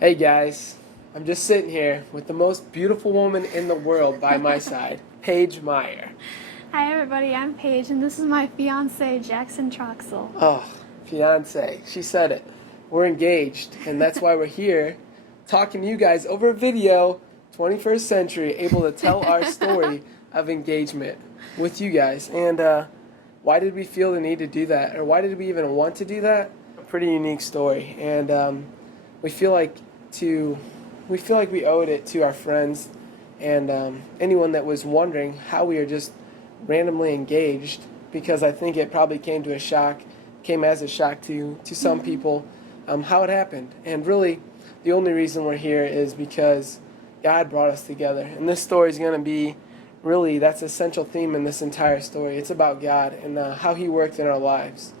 Hey guys, I'm just sitting here with the most beautiful woman in the world by my side, Paige Meyer. Hi everybody, I'm Paige and this is my fiance Jackson Troxel. Oh, fiance, she said it. We're engaged, and that's why we're here talking to you guys over video, 21st century, able to tell our story of engagement with you guys. And why did we feel the need to do that? Or why did we even want to do that? A pretty unique story. And we feel like we owed it to our friends and anyone that was wondering how we are just randomly engaged, because I think it probably came as a shock to some people how it happened. And really, the only reason we're here is because God brought us together. And this story is going to be really, that's a central theme in this entire story. It's about God and how He worked in our lives.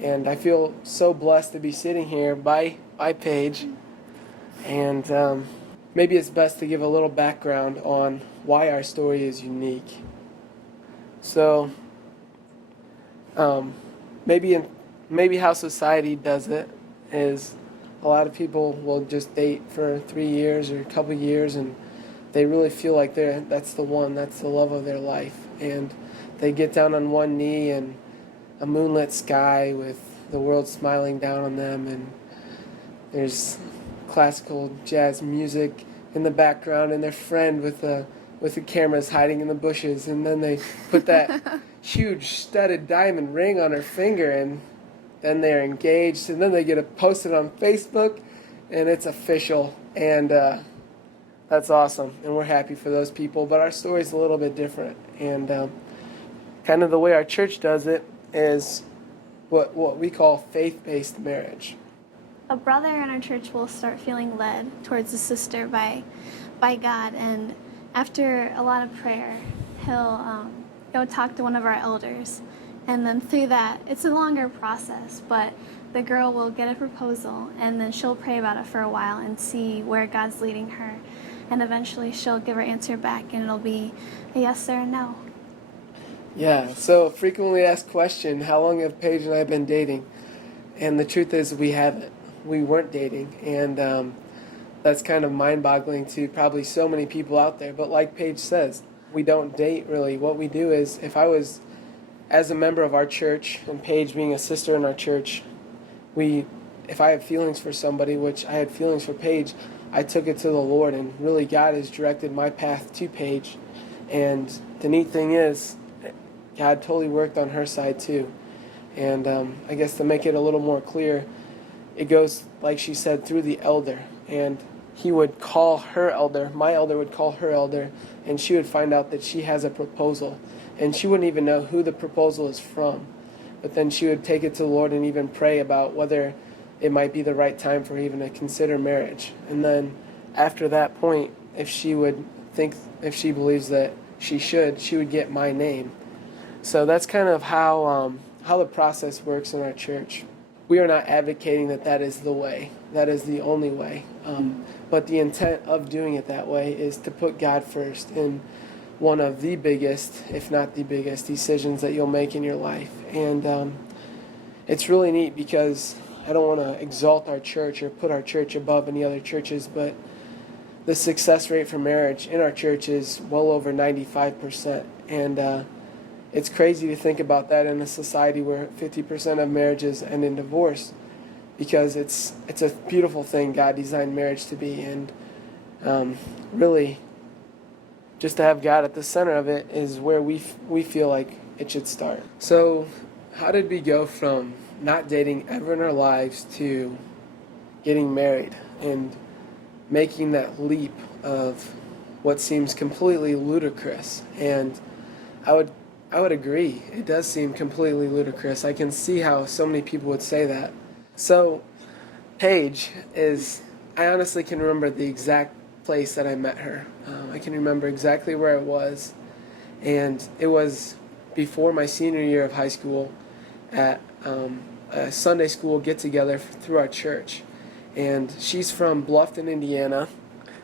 And I feel so blessed to be sitting here by Paige. And maybe it's best to give a little background on why our story is unique. So, maybe how society does it is a lot of people will just date for 3 years or a couple years, and they really feel like that's the one, that's the love of their life, and they get down on one knee in a moonlit sky with the world smiling down on them, and there's classical jazz music in the background, and their friend with the cameras hiding in the bushes, and then they put that huge studded diamond ring on her finger, and then they're engaged, and then they get it posted on Facebook, and it's official, and that's awesome, and we're happy for those people. But our story's a little bit different, and kind of the way our church does it is what we call faith-based marriage. A brother in our church will start feeling led towards a sister by God, and after a lot of prayer, he'll go talk to one of our elders. And then through that, it's a longer process, but the girl will get a proposal, and then she'll pray about it for a while and see where God's leading her. And eventually she'll give her answer back, and it'll be a yes or a no. Yeah, so frequently asked question, how long have Paige and I been dating? And the truth is we haven't. We weren't dating, and that's kind of mind-boggling to probably so many people out there. But like Paige says, we don't date really. What we do is, if I was as a member of our church, and Paige being a sister in our church, if I have feelings for somebody, which I had feelings for Paige, I took it to the Lord, and really God has directed my path to Paige. And the neat thing is, God totally worked on her side too. And I guess to make it a little more clear, it goes, like she said, through the elder. And he would call her elder, my elder would call her elder, and she would find out that she has a proposal. And she wouldn't even know who the proposal is from. But then she would take it to the Lord and even pray about whether it might be the right time for her even to consider marriage. And then after that point, if she believes that she would get my name. So that's kind of how the process works in our church. We are not advocating that is the way, that is the only way. But the intent of doing it that way is to put God first in one of the biggest, if not the biggest, decisions that you'll make in your life. And it's really neat because I don't want to exalt our church or put our church above any other churches, but the success rate for marriage in our church is well over 95%. And it's crazy to think about that in a society where 50% of marriages end in divorce, because it's a beautiful thing God designed marriage to be. And really, just to have God at the center of it is where we feel like it should start. So how did we go from not dating ever in our lives to getting married and making that leap of what seems completely ludicrous? And I would agree. It does seem completely ludicrous. I can see how so many people would say that. So Paige I honestly can remember the exact place that I met her. I can remember exactly where it was, and it was before my senior year of high school at a Sunday school get-together through our church. And she's from Bluffton, Indiana.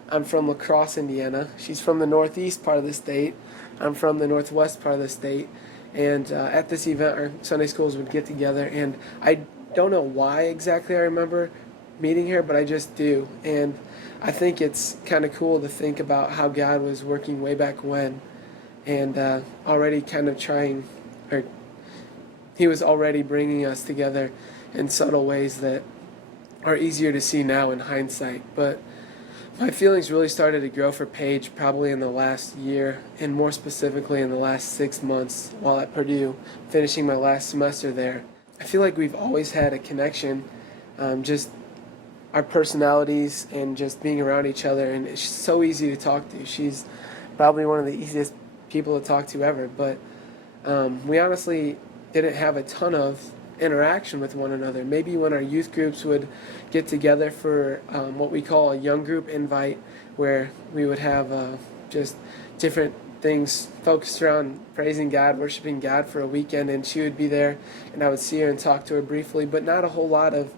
I'm from La Crosse, Indiana. She's from the northeast part of the state. I'm from the northwest part of the state. And at this event, our Sunday schools would get together, and I don't know why exactly I remember meeting her, but I just do. And I think it's kind of cool to think about how God was working way back when, and already kind of or He was already bringing us together in subtle ways that are easier to see now in hindsight. But my feelings really started to grow for Paige probably in the last year, and more specifically in the last 6 months while at Purdue, finishing my last semester there. I feel like we've always had a connection, just our personalities and just being around each other, and it's so easy to talk to. She's probably one of the easiest people to talk to ever, but we honestly didn't have a ton of interaction with one another. Maybe when our youth groups would get together for what we call a young group invite, where we would have just different things focused around praising God, worshiping God for a weekend, and she would be there, and I would see her and talk to her briefly, but not a whole lot of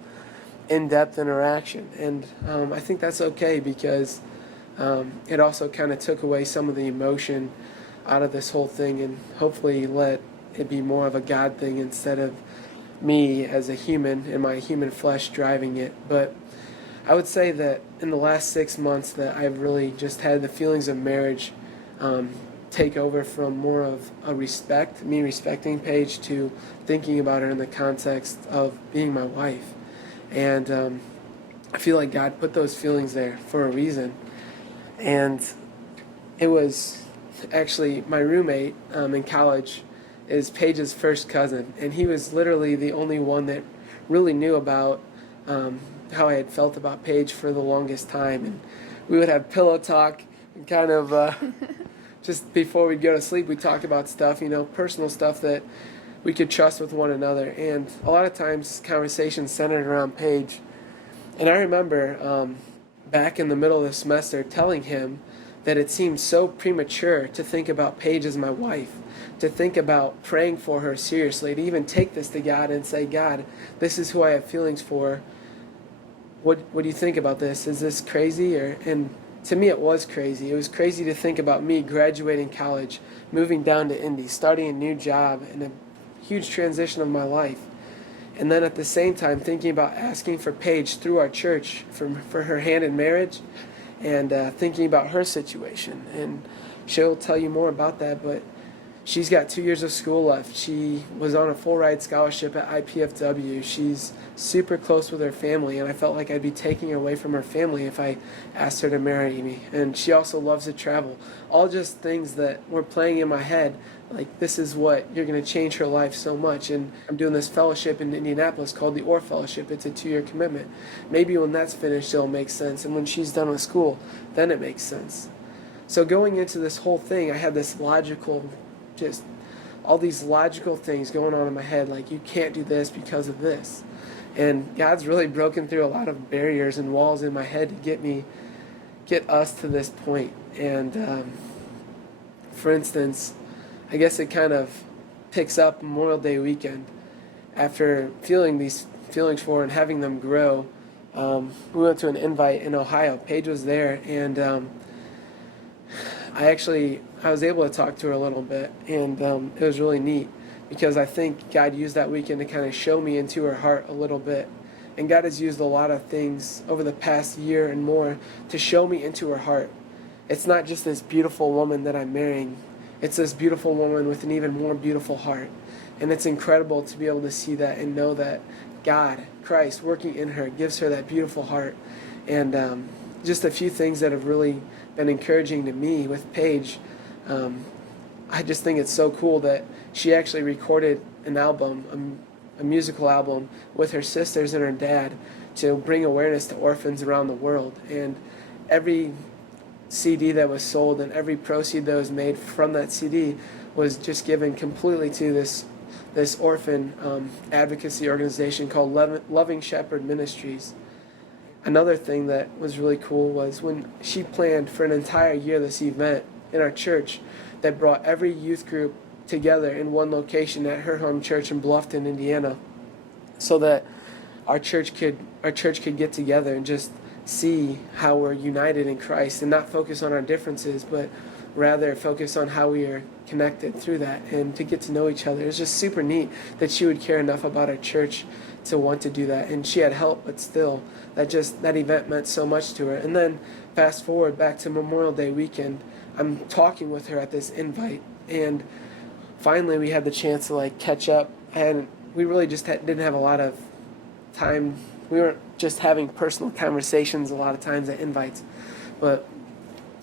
in-depth interaction. And I think that's okay, because it also kind of took away some of the emotion out of this whole thing, and hopefully let it be more of a God thing instead of me as a human and my human flesh driving it. But I would say that in the last 6 months that I've really just had the feelings of marriage take over from more of a me respecting Paige, to thinking about her in the context of being my wife. And I feel like God put those feelings there for a reason. And it was actually my roommate in college is Paige's first cousin, and he was literally the only one that really knew about how I had felt about Paige for the longest time. And we would have pillow talk, and kind of just before we'd go to sleep, we'd talk about stuff, personal stuff that we could trust with one another. And a lot of times conversations centered around Paige. And I remember back in the middle of the semester telling him that it seemed so premature to think about Paige as my wife, to think about praying for her seriously, to even take this to God and say, God, this is who I have feelings for. What do you think about this? Is this crazy? And to me it was crazy. It was crazy to think about me graduating college, moving down to Indy, starting a new job, and a huge transition of my life. And then at the same time thinking about asking for Paige through our church for her hand in marriage, and thinking about her situation. And she'll tell you more about that, but she's got 2 years of school left. She was on a full-ride scholarship at IPFW. She's super close with her family, and I felt like I'd be taking her away from her family if I asked her to marry me. And she also loves to travel. All just things that were playing in my head, like, this is what, you're going to change her life so much. And I'm doing this fellowship in Indianapolis called the Orr Fellowship. It's a 2-year commitment. Maybe when that's finished it'll make sense, and when she's done with school, then it makes sense. So going into this whole thing, I had this just all these logical things going on in my head, like, you can't do this because of this. And God's really broken through a lot of barriers and walls in my head to get us to this point. And for instance, I guess it kind of picks up Memorial Day weekend. After feeling these feelings for and having them grow, we went to an invite in Ohio. Paige was there, and I was able to talk to her a little bit, and it was really neat, because I think God used that weekend to kind of show me into her heart a little bit. And God has used a lot of things over the past year and more to show me into her heart. It's not just this beautiful woman that I'm marrying. It's this beautiful woman with an even more beautiful heart. And it's incredible to be able to see that and know that God, Christ, working in her, gives her that beautiful heart. And just a few things that have really been encouraging to me with Paige. I just think it's so cool that she actually recorded an album, a musical album, with her sisters and her dad to bring awareness to orphans around the world. And every CD that was sold and every proceed that was made from that CD was just given completely to this orphan advocacy organization called Loving Shepherd Ministries. Another thing that was really cool was when she planned for an entire year this event in our church that brought every youth group together in one location at her home church in Bluffton, Indiana, so that our church could get together and just see how we're united in Christ, and not focus on our differences, but rather focus on how we are connected through that, and to get to know each other. It's just super neat that she would care enough about our church to want to do that, and she had help, but still, that event meant so much to her. And then fast forward back to Memorial Day weekend, I'm talking with her at this invite, and finally we had the chance to like catch up, and we really just didn't have a lot of time. We weren't just having personal conversations a lot of times at invites, but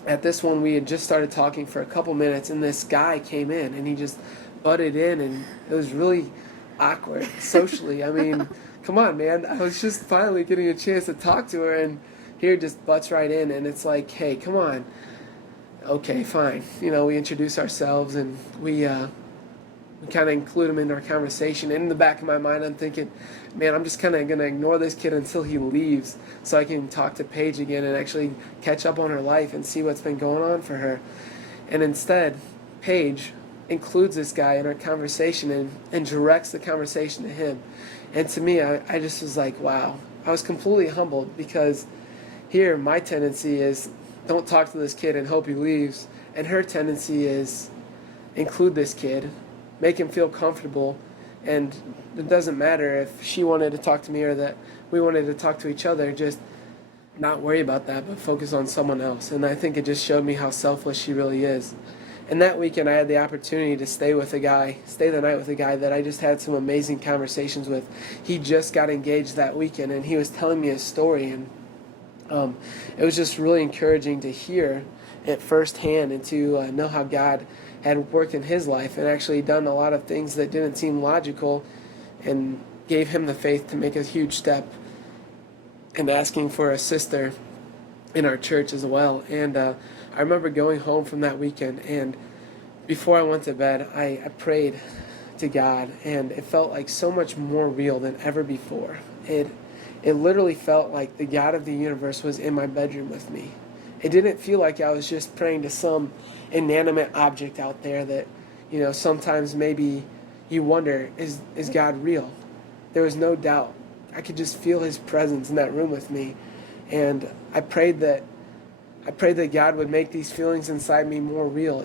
at this one we had just started talking for a couple minutes, and this guy came in and he just butted in, and it was really awkward socially. I mean, come on, man. I was just finally getting a chance to talk to her, and here just butts right in, and it's like, hey, come on. Okay, fine. We introduce ourselves, and we kind of include him in our conversation. And in the back of my mind, I'm thinking, man, I'm just kind of going to ignore this kid until he leaves so I can talk to Paige again and actually catch up on her life and see what's been going on for her. And instead, Paige includes this guy in our conversation and directs the conversation to him. And to me, I just was like, wow. I was completely humbled, because here my tendency is don't talk to this kid and hope he leaves. And her tendency is include this kid, make him feel comfortable, and it doesn't matter if she wanted to talk to me or that we wanted to talk to each other, just not worry about that, but focus on someone else. And I think it just showed me how selfless she really is. And that weekend I had the opportunity to stay the night with a guy that I just had some amazing conversations with. He just got engaged that weekend, and he was telling me his story, and it was just really encouraging to hear it firsthand and to know how God had worked in his life and actually done a lot of things that didn't seem logical, and gave him the faith to make a huge step in asking for a sister in our church as well. And I remember going home from that weekend, and before I went to bed, I prayed to God, and it felt like so much more real than ever before. It literally felt like the God of the universe was in my bedroom with me. It didn't feel like I was just praying to some inanimate object out there that, sometimes maybe you wonder, is God real? There was no doubt. I could just feel his presence in that room with me. And I prayed that God would make these feelings inside me more real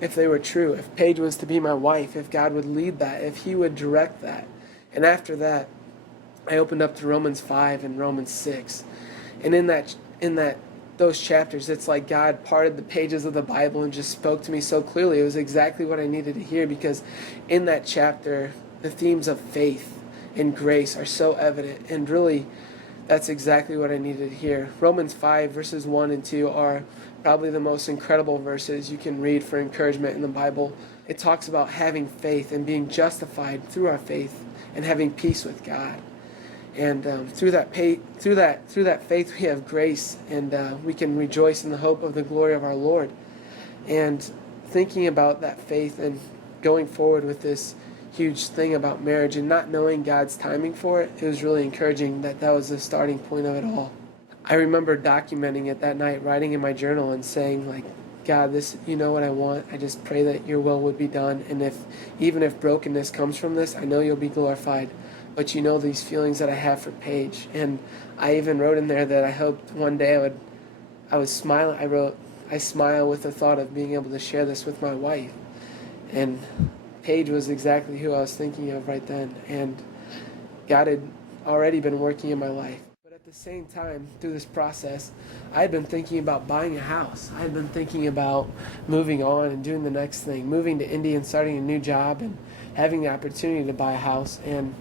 if they were true. If Paige was to be my wife, if God would lead that, if he would direct that. And after that, I opened up to Romans 5 and Romans 6. And in those chapters, it's like God parted the pages of the Bible and just spoke to me so clearly. It was exactly what I needed to hear, because in that chapter, the themes of faith and grace are so evident, and really that's exactly what I needed to hear. Romans 5 verses 1 and 2 are probably the most incredible verses you can read for encouragement in the Bible. It talks about having faith and being justified through our faith and having peace with God. And through that faith we have grace, and we can rejoice in the hope of the glory of our Lord. And thinking about that faith and going forward with this huge thing about marriage and not knowing God's timing for it, it was really encouraging that was the starting point of it all. I remember documenting it that night, writing in my journal and saying, like, God, you know what I want. I just pray that your will would be done. And even if brokenness comes from this, I know you'll be glorified. But you know these feelings that I have for Paige. And I even wrote in there that I hoped one day I would smile. I wrote, I smile with the thought of being able to share this with my wife. And Paige was exactly who I was thinking of right then. And God had already been working in my life. But at the same time, through this process, I had been thinking about buying a house. I had been thinking about moving on and doing the next thing, moving to Indy and starting a new job and having the opportunity to buy a house. And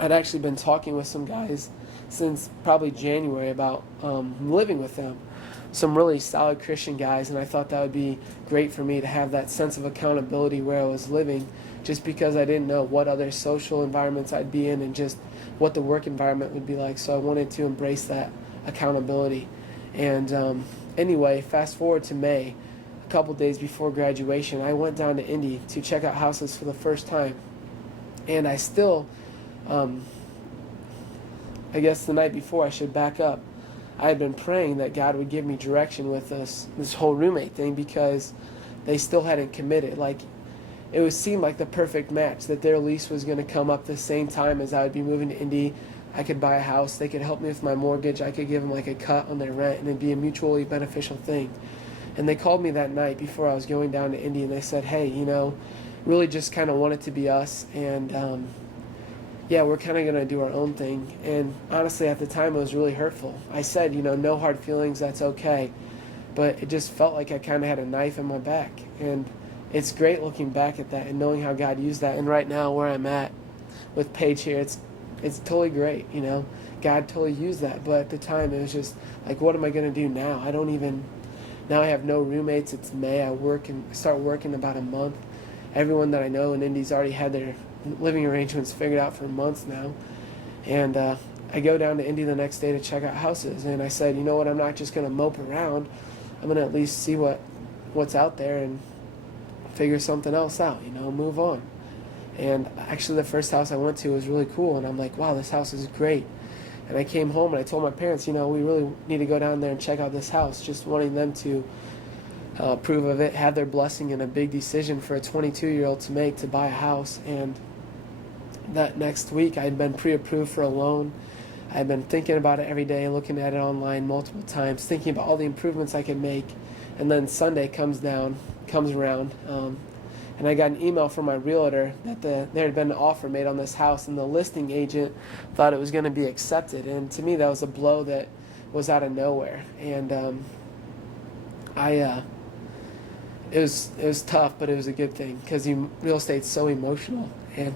I'd actually been talking with some guys since probably January about living with them. Some really solid Christian guys, and I thought that would be great for me to have that sense of accountability where I was living, just because I didn't know what other social environments I'd be in and just what the work environment would be like. So I wanted to embrace that accountability. And anyway, fast forward to May, a couple days before graduation, I went down to Indy to check out houses for the first time. And I still, I guess the night before, I should back up, I had been praying that God would give me direction with this whole roommate thing, because they still hadn't committed. Like, it seemed like the perfect match, that their lease was going to come up the same time as I would be moving to Indy. I could buy a house. They could help me with my mortgage. I could give them like a cut on their rent, and it'd be a mutually beneficial thing. And they called me that night before I was going down to Indy, and they said, hey, really just kind of want it to be us, and yeah, we're kind of going to do our own thing. And honestly, at the time, it was really hurtful. I said, no hard feelings, that's okay. But it just felt like I kind of had a knife in my back. And it's great looking back at that and knowing how God used that. And right now, where I'm at with Paige here, it's totally great, God totally used that. But at the time, it was just like, what am I going to do now? Now I have no roommates. It's May. I start working in about a month. Everyone that I know in Indy's already had their living arrangements figured out for months now. And I go down to Indy the next day to check out houses. And I said, you know what, I'm not just going to mope around. I'm going to at least see what's out there and figure something else out, move on. And actually the first house I went to was really cool. And I'm like, wow, this house is great. And I came home and I told my parents, we really need to go down there and check out this house, just wanting them to approve of it, have their blessing, and a big decision for a 22-year-old to make to buy a house. And that next week I had been pre-approved for a loan. I had been thinking about it every day, looking at it online multiple times, thinking about all the improvements I could make. And then Sunday comes around, and I got an email from my realtor that there had been an offer made on this house, and the listing agent thought it was going to be accepted. And to me, that was a blow that was out of nowhere. And it was tough, but it was a good thing because real estate's so emotional. And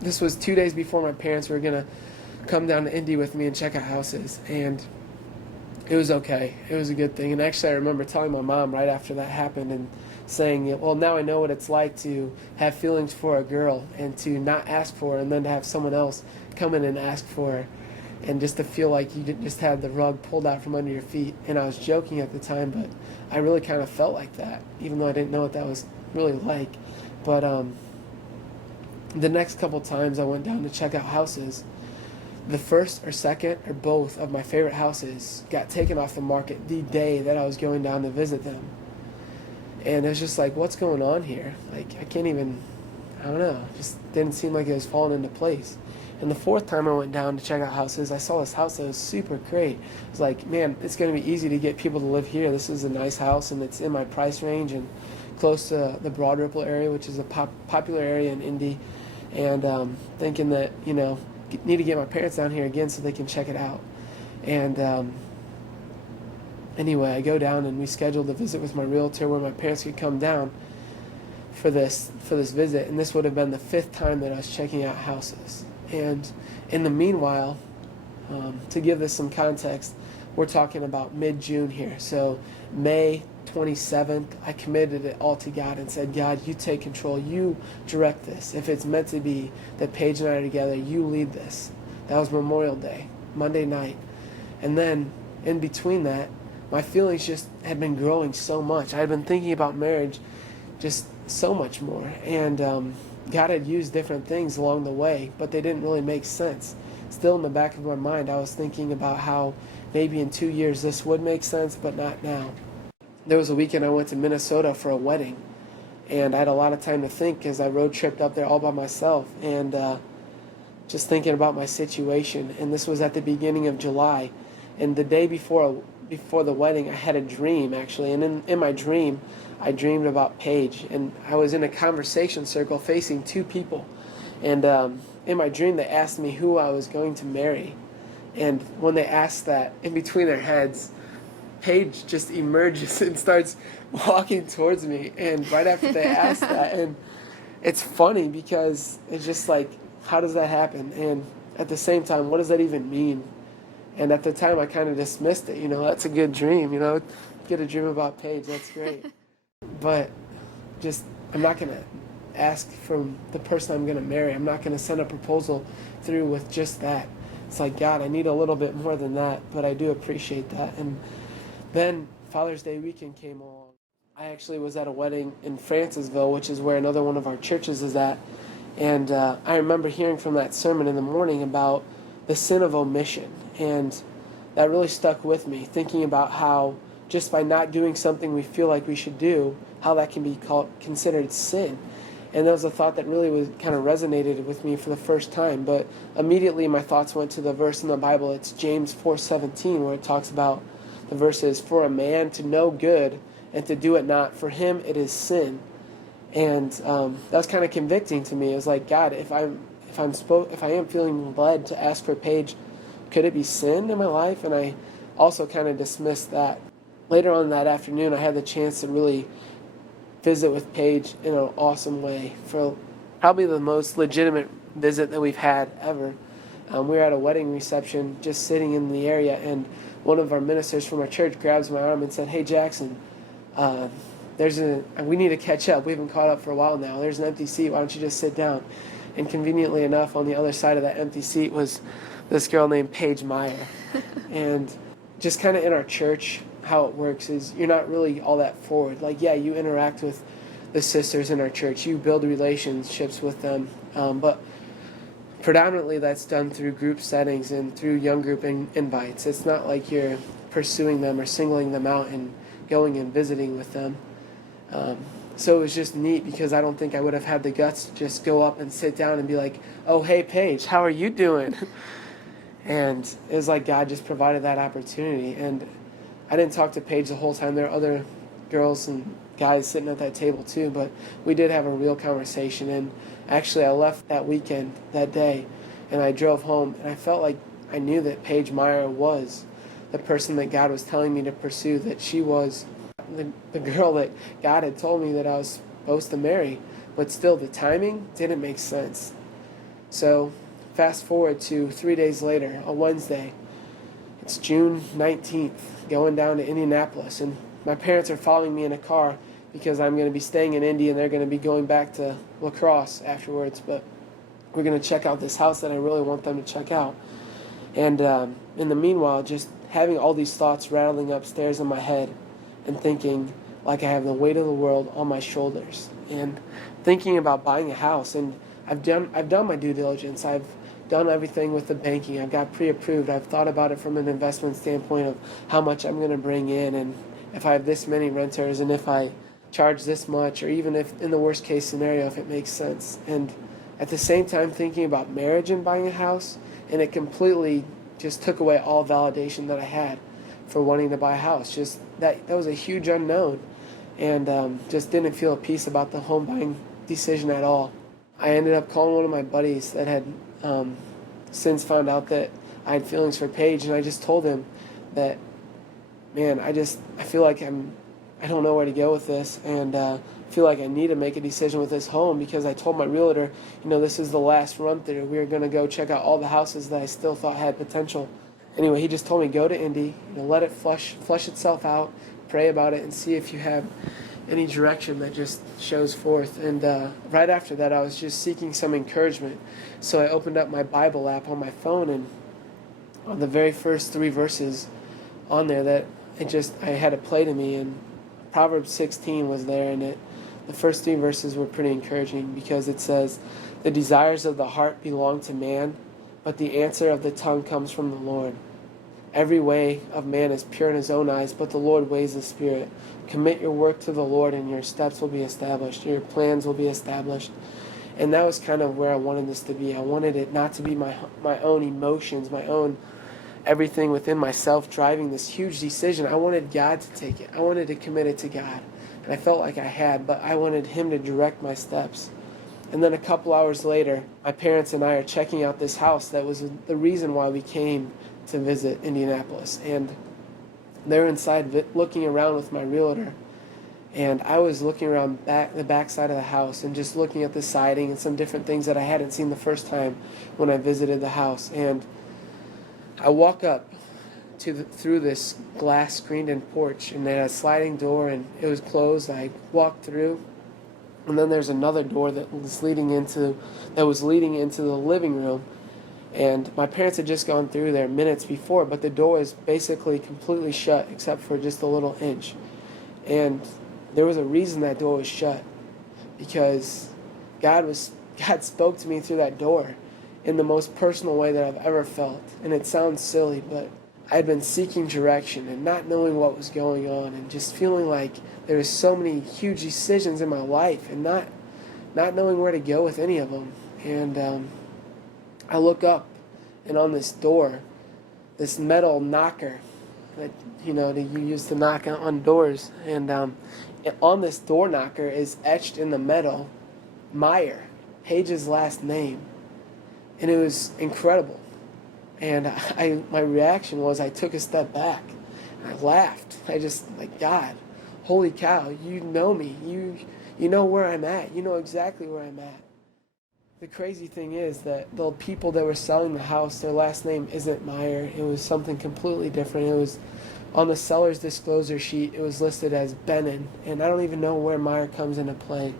this was 2 days before my parents were going to come down to Indy with me and check out houses. And it was okay. It was a good thing. And actually, I remember telling my mom right after that happened and saying, well, now I know what it's like to have feelings for a girl and to not ask for her, and then to have someone else come in and ask for her, and just to feel like you just had the rug pulled out from under your feet. And I was joking at the time, but I really kind of felt like that, even though I didn't know what that was really like. But the next couple times I went down to check out houses, the first or second or both of my favorite houses got taken off the market the day that I was going down to visit them. And it was just like, what's going on here? Like, I don't know, it just didn't seem like it was falling into place. And the fourth time I went down to check out houses, I saw this house that was super great. I was like, man, it's going to be easy to get people to live here. This is a nice house, and it's in my price range and close to the Broad Ripple area, which is a popular area in Indy. And thinking that, need to get my parents down here again so they can check it out. And anyway, I go down and we scheduled a visit with my realtor where my parents could come down for this visit. And this would have been the fifth time that I was checking out houses. And in the meanwhile, to give this some context, we're talking about mid-June here. So May 27th, I committed it all to God and said, God, you take control. You direct this. If it's meant to be that Paige and I are together, you lead this. That was Memorial Day, Monday night. And then in between that, my feelings just had been growing so much. I had been thinking about marriage just so much more. And God had used different things along the way, but they didn't really make sense. Still in the back of my mind, I was thinking about how maybe in 2 years this would make sense, but not now. There was a weekend I went to Minnesota for a wedding, and I had a lot of time to think as I road tripped up there all by myself, and just thinking about my situation. And this was at the beginning of July, and the day before the wedding, I had a dream, actually. And in my dream, I dreamed about Paige. And I was in a conversation circle facing two people. And in my dream, they asked me who I was going to marry. And when they asked that, in between their heads, Paige just emerges and starts walking towards me. And right after they asked that, and it's funny because it's just like, how does that happen? And at the same time, what does that even mean? And at the time, I kind of dismissed it. That's a good dream. Get a dream about Paige. That's great. But just, I'm not going to ask from the person I'm going to marry. I'm not going to send a proposal through with just that. It's like, God, I need a little bit more than that, but I do appreciate that. And then Father's Day weekend came along. I actually was at a wedding in Francisville, which is where another one of our churches is at. And I remember hearing from that sermon in the morning about the sin of omission. And that really stuck with me, thinking about how just by not doing something we feel like we should do, how that can be considered sin. And that was a thought that really kind of resonated with me for the first time. But immediately my thoughts went to the verse in the Bible. It's James 4:17, where it talks about the verses, for a man to know good and to do it not, for him it is sin. And that was kind of convicting to me. It was like, God, if if I am feeling led to ask for Paige, could it be sin in my life? And I also kind of dismissed that. Later on that afternoon, I had the chance to really visit with Paige in an awesome way for probably the most legitimate visit that we've had ever. We were at a wedding reception just sitting in the area, and one of our ministers from our church grabs my arm and said, "Hey, Jackson, we need to catch up. We haven't caught up for a while now. There's an empty seat. Why don't you just sit down?" And conveniently enough, on the other side of that empty seat was this girl named Paige Meyer. And just kind of in our church, how it works is you're not really all that forward. Like, yeah, you interact with the sisters in our church. You build relationships with them. But predominantly that's done through group settings and through young group invites. It's not like you're pursuing them or singling them out and going and visiting with them. So it was just neat because I don't think I would have had the guts to just go up and sit down and be like, "Oh, hey, Paige, how are you doing?" And it was like God just provided that opportunity. And I didn't talk to Paige the whole time. There are other girls and guys sitting at that table too, but we did have a real conversation. And actually I left that weekend, that day, and I drove home, and I felt like I knew that Paige Meyer was the person that God was telling me to pursue, that she was the girl that God had told me that I was supposed to marry. But still, the timing didn't make sense. So fast forward to 3 days later, a Wednesday. It's June 19th, going down to Indianapolis, and my parents are following me in a car because I'm going to be staying in Indy and they're going to be going back to La Crosse afterwards. But we're going to check out this house that I really want them to check out. And in the meanwhile, just having all these thoughts rattling upstairs in my head and thinking like I have the weight of the world on my shoulders, and thinking about buying a house. And I've done my due diligence. I've done everything with the banking. I've got pre-approved. I've thought about it from an investment standpoint of how much I'm going to bring in, and if I have this many renters, and if I charge this much, or even if in the worst case scenario, if it makes sense. And at the same time thinking about marriage and buying a house, and it completely just took away all validation that I had for wanting to buy a house. Just that was a huge unknown, and just didn't feel at peace about the home buying decision at all. I ended up calling one of my buddies that had since found out that I had feelings for Paige, and I just told him that, man, I feel like I don't know where to go with this, and feel like I need to make a decision with this home, because I told my realtor, this is the last run through. We were going to go check out all the houses that I still thought had potential. Anyway, he just told me, go to Indy, let it flush itself out, pray about it, and see if you have any direction that just shows forth. And right after that, I was just seeking some encouragement. So I opened up my Bible app on my phone, and on the very first 3 verses on there that I had it play to me, and Proverbs 16 was there, and the first 3 verses were pretty encouraging, because it says, "The desires of the heart belong to man, but the answer of the tongue comes from the Lord. Every way of man is pure in his own eyes, but the Lord weighs the spirit. Commit your work to the Lord, and your steps will be established. Your plans will be established." And that was kind of where I wanted this to be. I wanted it not to be my own emotions, my own everything within myself driving this huge decision. I wanted God to take it. I wanted to commit it to God. And I felt like I had, but I wanted Him to direct my steps. And then a couple hours later, my parents and I are checking out this house that was the reason why we came to visit Indianapolis. And they're inside looking around with my realtor. And I was looking around the back side of the house and just looking at the siding and some different things that I hadn't seen the first time when I visited the house. And I walk up through this glass screened-in porch, and they had a sliding door, and it was closed. I walked through, and then there's another door that was leading into the living room. And my parents had just gone through there minutes before, but the door is basically completely shut except for just a little inch. And there was a reason that door was shut, because God spoke to me through that door in the most personal way that I've ever felt. And it sounds silly, but I'd been seeking direction and not knowing what was going on, and just feeling like there was so many huge decisions in my life and not knowing where to go with any of them. And I look up, and on this door, this metal knocker that you use to knock on doors, and on this door knocker is etched in the metal Meyer, Paige's last name. And it was incredible. And my reaction was I took a step back. And I laughed. I just, like, God, holy cow, you know me. You know where I'm at. You know exactly where I'm at. The crazy thing is that the people that were selling the house, their last name isn't Meyer. It was something completely different. It was on the seller's disclosure sheet. It was listed as Benin, and I don't even know where Meyer comes into play.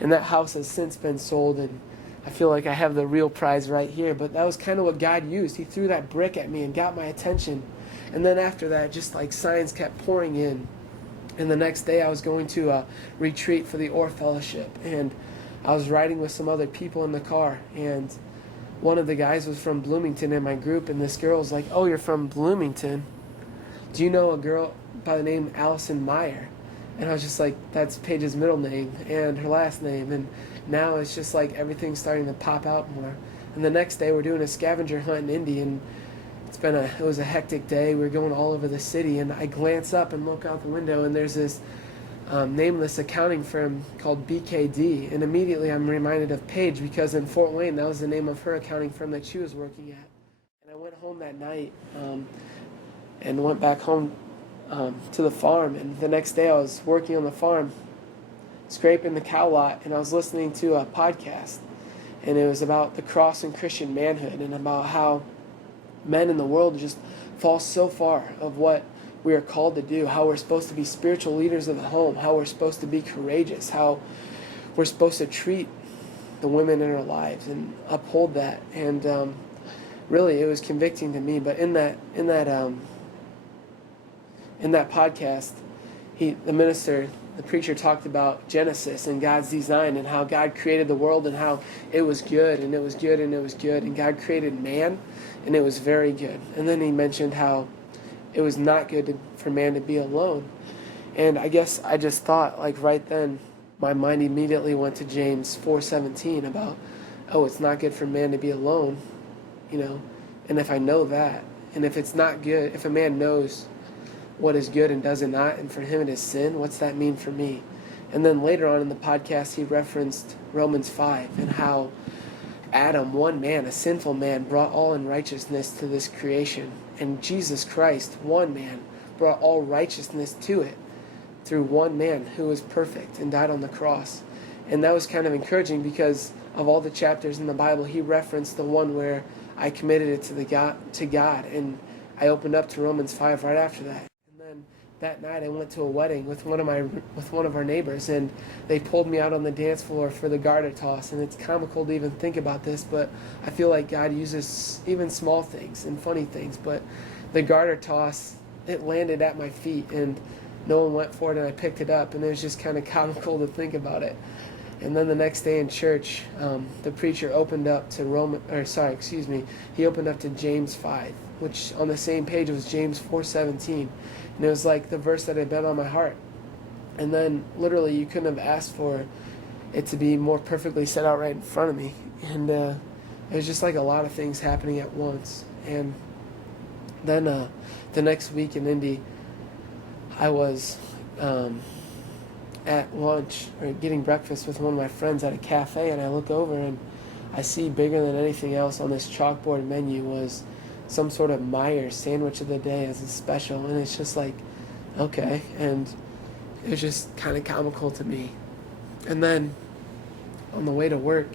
And that house has since been sold, and I feel like I have the real prize right here. But that was kind of what God used. He threw that brick at me and got my attention. And then after that, just like signs kept pouring in. And the next day I was going to a retreat for the Orr Fellowship, and I was riding with some other people in the car, and one of the guys was from Bloomington in my group, and this girl was like, "Oh, you're from Bloomington? Do you know a girl by the name Allison Meyer?" And I was just like, that's Paige's middle name and her last name. And now it's just like everything's starting to pop out more. And the next day we're doing a scavenger hunt in Indy, and it was a hectic day. We were going all over the city, and I glance up and look out the window, and there's this nameless accounting firm called BKD, and immediately I'm reminded of Paige, because in Fort Wayne that was the name of her accounting firm that she was working at. And I went home that night and went back home to the farm, and the next day I was working on the farm, scraping the cow lot, and I was listening to a podcast, and it was about the cross and Christian manhood, and about how men in the world just fall so far of what we are called to do, how we're supposed to be spiritual leaders of the home, how we're supposed to be courageous, how we're supposed to treat the women in our lives and uphold that. And really, it was convicting to me. But in that podcast, the preacher talked about Genesis and God's design, and how God created the world, and how it was good, and it was good, and it was good, and God created man, and it was very good. And then he mentioned how it was not good for man to be alone. And I guess I just thought, like, right then, my mind immediately went to James 4:17 about, oh, it's not good for man to be alone, and if I know that, and if it's not good, if a man knows what is good and does it not, and for him it is sin, what's that mean for me? And then later on in the podcast, he referenced Romans 5, and how Adam, one man, a sinful man, brought all unrighteousness to this creation. And Jesus Christ, one man, brought all righteousness to it through one man who was perfect and died on the cross. And that was kind of encouraging, because of all the chapters in the Bible, he referenced the one where I committed it to God, and I opened up to Romans 5 right after that. And then that night I went to a wedding with one of our neighbors, and they pulled me out on the dance floor for the garter toss. And it's comical to even think about this, but I feel like God uses even small things and funny things. But the garter toss, it landed at my feet, and no one went for it, and I picked it up, and it was just kind of comical to think about it. And then the next day in church, the preacher opened up to he opened up to James 5, which on the same page was James 4:17. And it was like the verse that had been on my heart. And then literally you couldn't have asked for it to be more perfectly set out right in front of me. And it was just like a lot of things happening at once. And then the next week in Indy, I was at lunch or getting breakfast with one of my friends at a cafe, and I look over and I see bigger than anything else on this chalkboard menu was some sort of Meyer sandwich of the day as a special. And it's just like, okay. And it was just kind of comical to me. And then on the way to work,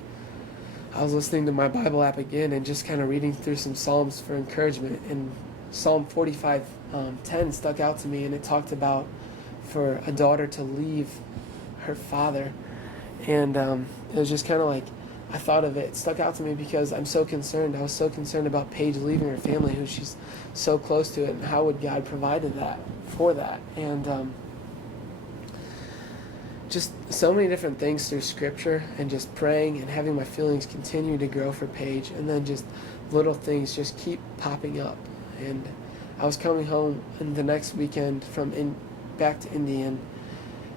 I was listening to my Bible app again and just kind of reading through some Psalms for encouragement. And Psalm 45:10 stuck out to me, and it talked about for a daughter to leave her father. And it was just kind of like, I thought of it. It stuck out to me because I'm so concerned. I was so concerned about Paige leaving her family, who she's so close to it, and how would God provide for that. And just so many different things through Scripture, and just praying and having my feelings continue to grow for Paige, and then just little things just keep popping up. And I was coming home the next weekend back to Indy, and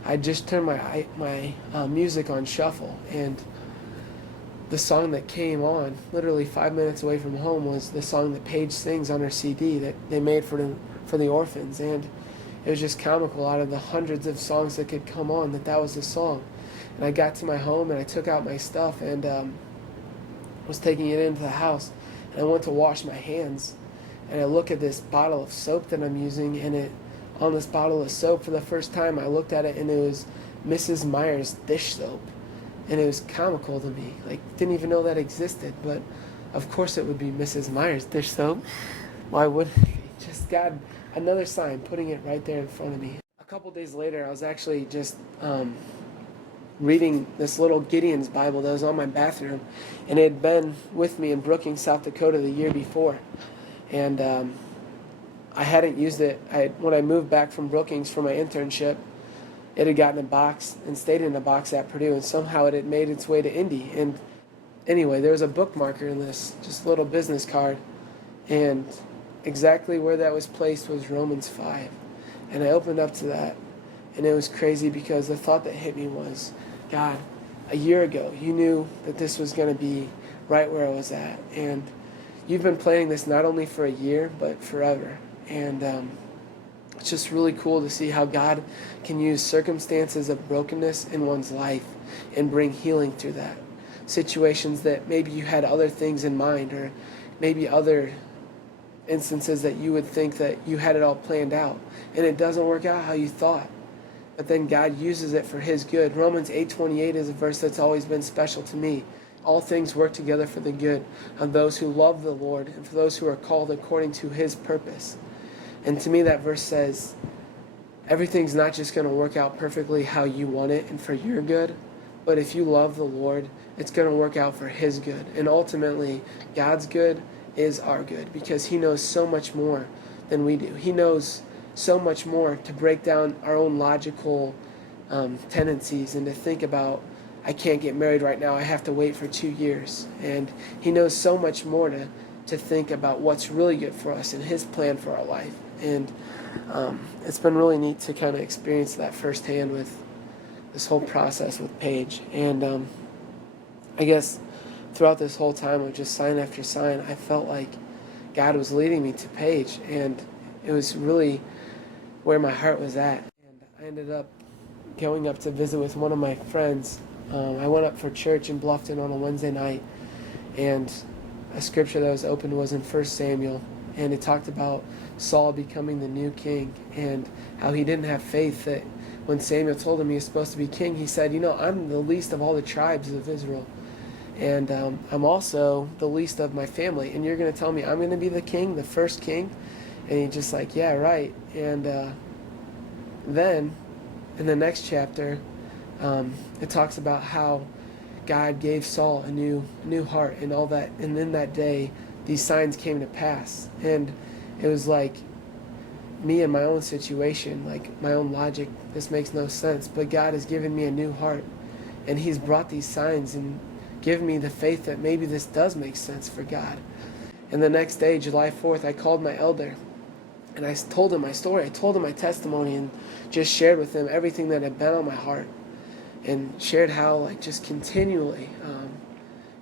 I just turned my music on shuffle, and the song that came on literally 5 minutes away from home was the song that Paige sings on her CD that they made for the orphans. And it was just comical, out of the hundreds of songs that could come on, that was the song. And I got to my home, and I took out my stuff, and was taking it into the house, and I went to wash my hands, and I look at this bottle of soap that I'm using, and on this bottle of soap, for the first time I looked at it, and it was Mrs. Meyer's dish soap. And it was comical to me. Like, didn't even know that existed, but of course it would be Mrs. Meyer's dish soap. Why wouldn't it be? Just God, another sign, putting it right there in front of me. A couple days later, I was actually just reading this little Gideon's Bible that was on my bathroom, and it had been with me in Brookings, South Dakota the year before. And I hadn't used it. When I moved back from Brookings for my internship, it had gotten a box and stayed in a box at Purdue, and somehow it had made its way to Indy. And anyway, there was a bookmarker in this, just a little business card, and exactly where that was placed was Romans 5. And I opened up to that, and it was crazy because the thought that hit me was, God, a year ago, you knew that this was going to be right where I was at. And you've been planning this not only for a year, but forever. And it's just really cool to see how God can use circumstances of brokenness in one's life and bring healing through that. Situations that maybe you had other things in mind, or maybe other instances that you would think that you had it all planned out, and it doesn't work out how you thought. But then God uses it for His good. Romans 8:28 is a verse that's always been special to me. All things work together for the good of those who love the Lord and for those who are called according to His purpose. And to me, that verse says, everything's not just going to work out perfectly how you want it and for your good, but if you love the Lord, it's going to work out for His good. And ultimately, God's good is our good, because He knows so much more than we do. He knows so much more to break down our own logical tendencies and to think about, I can't get married right now, I have to wait for 2 years. And He knows so much more to think about what's really good for us and His plan for our life. And it's been really neat to kind of experience that firsthand with this whole process with Paige. And I guess throughout this whole time of just sign after sign, I felt like God was leading me to Paige, and it was really where my heart was at. And I ended up going up to visit with one of my friends. I went up for church in Bluffton on a Wednesday night, and a scripture that was opened was in 1 Samuel, and it talked about Saul becoming the new king and how he didn't have faith that when Samuel told him he was supposed to be king, he said, I'm the least of all the tribes of Israel, and I'm also the least of my family, and you're going to tell me I'm going to be the king, the first king? And he's just like, yeah, right. And then in the next chapter, it talks about how God gave Saul a new heart and all that, and then that day these signs came to pass. And it was like me in my own situation, like my own logic, this makes no sense, but God has given me a new heart, and He's brought these signs and given me the faith that maybe this does make sense for God. And the next day, July 4th, I called my elder, and I told him my story. I told him my testimony and just shared with him everything that had been on my heart, and shared how just continually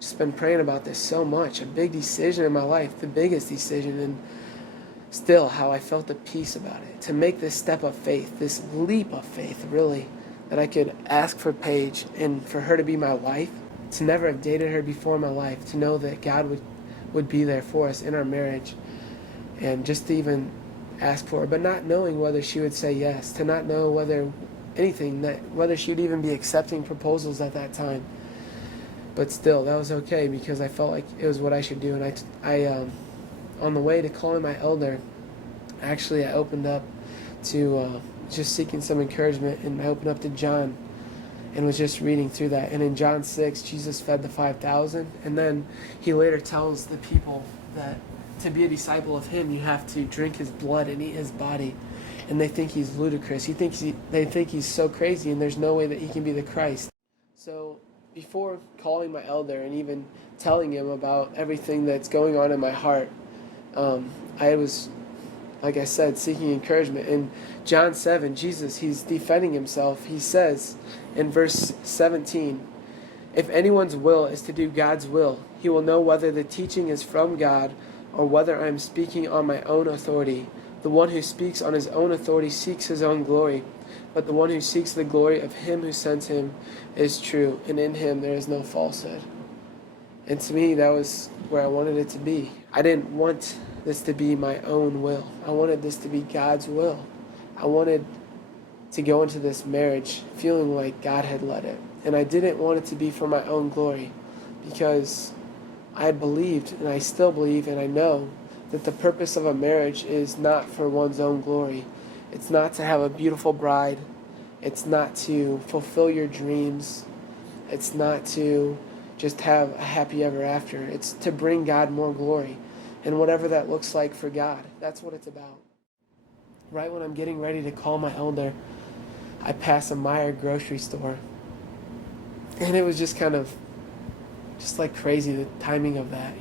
just been praying about this so much, a big decision in my life, the biggest decision, and still how I felt the peace about it, to make this step of faith, this leap of faith really, that I could ask for Paige and for her to be my wife, to never have dated her before in my life, to know that God would be there for us in our marriage, and just to even ask for her, but not knowing whether she would say yes, to not know whether she would even be accepting proposals at that time. But still, that was okay, because I felt like it was what I should do. And I on the way to calling my elder, actually I opened up to just seeking some encouragement, and I opened up to John and was just reading through that. And in John 6, Jesus fed the 5,000, and then He later tells the people that to be a disciple of Him, you have to drink His blood and eat His body. And they think He's ludicrous. They think He's so crazy, and there's no way that He can be the Christ. So before calling my elder and even telling him about everything that's going on in my heart, I was, like I said, seeking encouragement. In John 7, Jesus, He's defending Himself. He says in verse 17, if anyone's will is to do God's will, he will know whether the teaching is from God or whether I am speaking on my own authority. The one who speaks on his own authority seeks his own glory, but the one who seeks the glory of Him who sent him is true, and in Him there is no falsehood. And to me, that was where I wanted it to be. I didn't want this to be my own will. I wanted this to be God's will. I wanted to go into this marriage feeling like God had led it. And I didn't want it to be for my own glory, because I had believed, and I still believe, and I know that the purpose of a marriage is not for one's own glory. It's not to have a beautiful bride. It's not to fulfill your dreams. It's not to just have a happy ever after. It's to bring God more glory. And whatever that looks like for God, that's what it's about. Right when I'm getting ready to call my elder, I pass a Meijer grocery store. And it was just kind of just like crazy, the timing of that,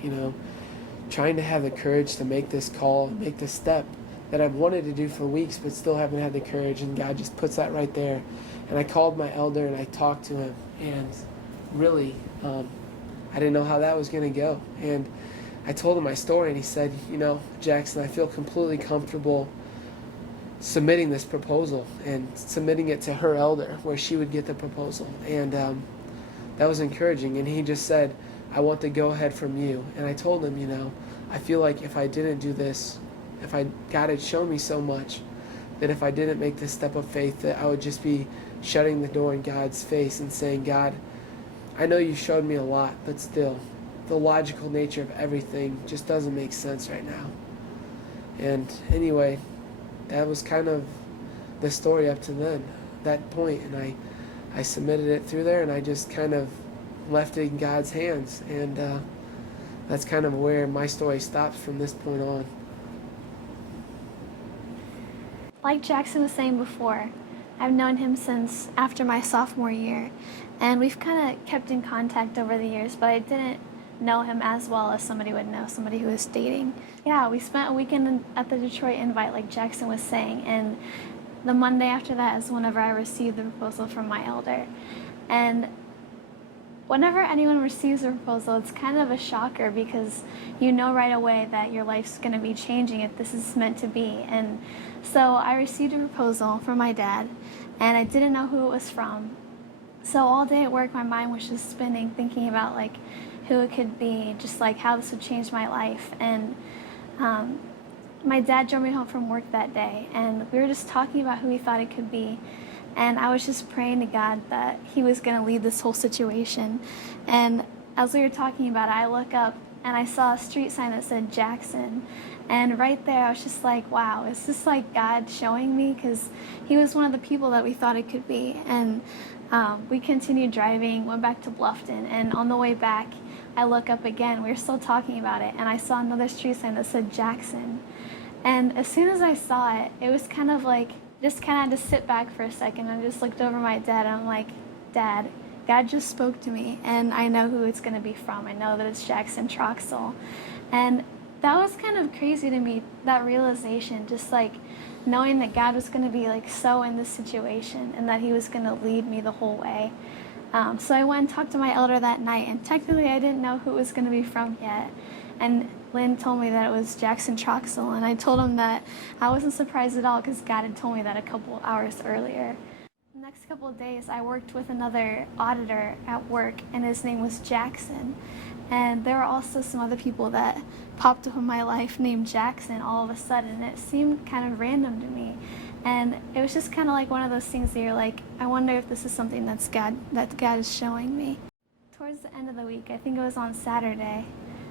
trying to have the courage to make this call, make this step that I've wanted to do for weeks but still haven't had the courage, and God just puts that right there. And I called my elder and I talked to him, and really, I didn't know how that was going to go. And I told him my story, and he said, Jackson, I feel completely comfortable submitting this proposal and submitting it to her elder where she would get the proposal. And that was encouraging. And he just said, I want the go-ahead from you. And I told him, I feel like if I didn't do this, God had shown me so much that if I didn't make this step of faith, that I would just be shutting the door in God's face and saying, God, I know you showed me a lot, but still, the logical nature of everything just doesn't make sense right now. And anyway, that was kind of the story up to then, that point. And I submitted it through there, and I just kind of left it in God's hands. And that's kind of where my story stops from this point on. Like Jackson was saying before, I've known him since after my sophomore year, and we've kind of kept in contact over the years, but I didn't know him as well as somebody would know somebody who was dating. Yeah, we spent a weekend at the Detroit Invite, like Jackson was saying, and the Monday after that is whenever I received the proposal from my elder. And whenever anyone receives a proposal, it's kind of a shocker, because you know right away that your life's going to be changing if this is meant to be. And so I received a proposal from my dad, and I didn't know who it was from. So all day at work, my mind was just spinning, thinking about like who it could be, just like how this would change my life. And my dad drove me home from work that day, and we were just talking about who we thought it could be. And I was just praying to God that he was going to lead this whole situation. And as we were talking about it, I look up and I saw a street sign that said Jackson. And right there, I was just like, wow, is this like God showing me? Because he was one of the people that we thought it could be. And we continued driving, went back to Bluffton. And on the way back, I look up again. We were still talking about it. And I saw another street sign that said Jackson. And as soon as I saw it, it was kind of like, just kind of had to sit back for a second. I just looked over my dad, and I'm like, Dad, God just spoke to me, and I know who it's going to be from. I know that it's Jackson Troxel. And that was kind of crazy to me, that realization, just like knowing that God was going to be like so in this situation, and that he was going to lead me the whole way. So I went and talked to my elder that night, and technically I didn't know who it was going to be from yet. And Lynn told me that it was Jackson Troxel, and I told him that I wasn't surprised at all, because God had told me that a couple hours earlier. The next couple of days, I worked with another auditor at work, and his name was Jackson. And there were also some other people that popped up in my life named Jackson all of a sudden. It seemed kind of random to me. And it was just kind of like one of those things that you're like, I wonder if this is something that God is showing me. Towards the end of the week, I think it was on Saturday,